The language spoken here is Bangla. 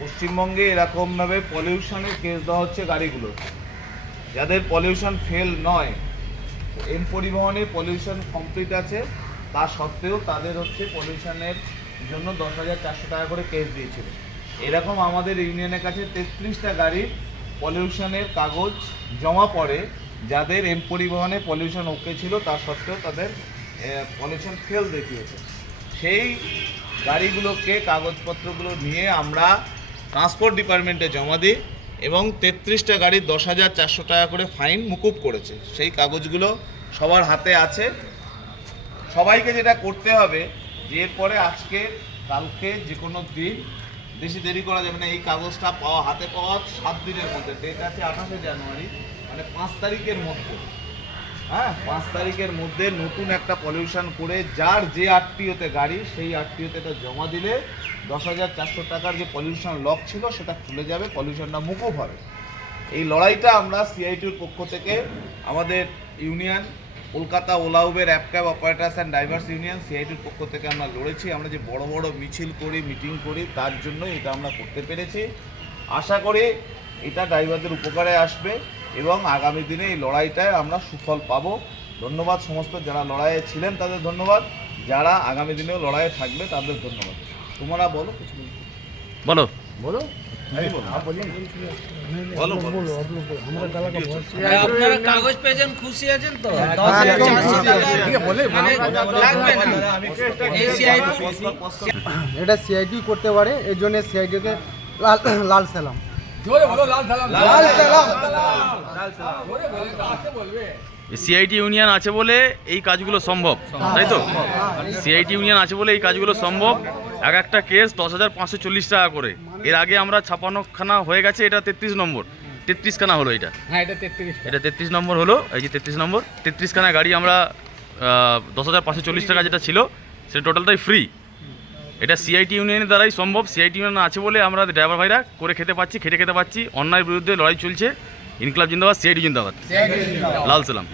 পশ্চিমবঙ্গে এরকমভাবে পলিউশনের কেস দেওয়া হচ্ছে গাড়িগুলো, যাদের পলিউশন ফেল নয়, এম পরিবহনে পলিউশন কমপ্লিট আছে, তা সত্ত্বেও তাদের হচ্ছে পলিউশনের জন্য 10,400 টাকা করে কেস দিয়েছিল। এরকম আমাদের ইউনিয়নের কাছে 33টা গাড়ির পলিউশনের কাগজ জমা পড়ে, যাদের এম পরিবহনে পলিউশন ওকে ছিল, তা সত্ত্বেও তাদের পলিউশন ফেল দেখিয়েছে। সেই গাড়িগুলোকে কাগজপত্রগুলো নিয়ে আমরা ট্রান্সপোর্ট ডিপার্টমেন্টে জমা দিই এবং 33টা গাড়ির 10,400 টাকা করে ফাইন মুকুব করেছে। সেই কাগজগুলো সবার হাতে আছে। সবাইকে যেটা করতে হবে যে এরপরে আজকে কালকে যে কোনো দিন, বেশি দেরি করা যাবে না, এই কাগজটা হাতে পাওয়া 7 দিনের মধ্যে, ডেট আছে 28শে জানুয়ারি, মানে 5 তারিখের মধ্যে, 5 তারিখের মধ্যে নতুন একটা পলিউশন করে যার যে আরটিওতে গাড়ি, সেই আরটিওতে এটা জমা দিলে 10,400 টাকার যে পলিউশন লক ছিল সেটা খুলে যাবে, পলিউশনটা মুকুব হবে। এই লড়াইটা আমরা সিআইটির পক্ষ থেকে, আমাদের union Kolkata Ola Uber app cab operators and drivers union সিআইটির পক্ষ থেকে আমরা লড়েছি। আমরা যে বড় বড় মিছিল করি, মিটিং করি, তার জন্য এটা আমরা করতে পেরেছি। আশা করি এটা ড্রাইভারদের উপকারে আসবে এবং আগামী দিনে এই লড়াইটায় আমরা সুফল পাব। ধন্যবাদ সমস্ত যারা লড়াইয়ে ছিলেন, তাদের ধন্যবাদ, যারা আগামী দিনেও লড়াইয়ে থাকবে তাদের ধন্যবাদ। তোমরা বলো, কিছু বলো বলো আপনারা কাগজ পেয়েছেন, খুশি আছেন তো? এটা সিআইটি করতে পারে, এর জন্য সিআইটিকে লাল সালাম। সিআইটি ইউনিয়ন আছে বলে এই কাজগুলো সম্ভব, তাই তো? সিআইটি ইউনিয়ন আছে বলে এই কাজগুলো সম্ভব। এক একটা কেস 10,540 টাকা করে। এর আগে আমরা 56খানা হয়ে গেছে, এটা 33 নম্বর, 33খানা হলো এটা। এটা 33 নম্বর হলো, এই যে 33 নম্বর, 33খানা গাড়ি আমরা 10,540 টাকা যেটা ছিল সেটা টোটালটাই ফ্রি। এটা সিআইটি ইউনিয়নের দ্বারাই সম্ভব। সিআইটি ইউনিয়ন আছে বলে আমরা ড্রাইভার ভাইরা করে খেতে পাচ্ছি, খেটে খেতে পাচ্ছি। অন্যায়ের বিরুদ্ধে লড়াই চলছে। ইনকলাব জিন্দাবাদ, সিআইটি জিন্দাবাদ, লাল সালাম।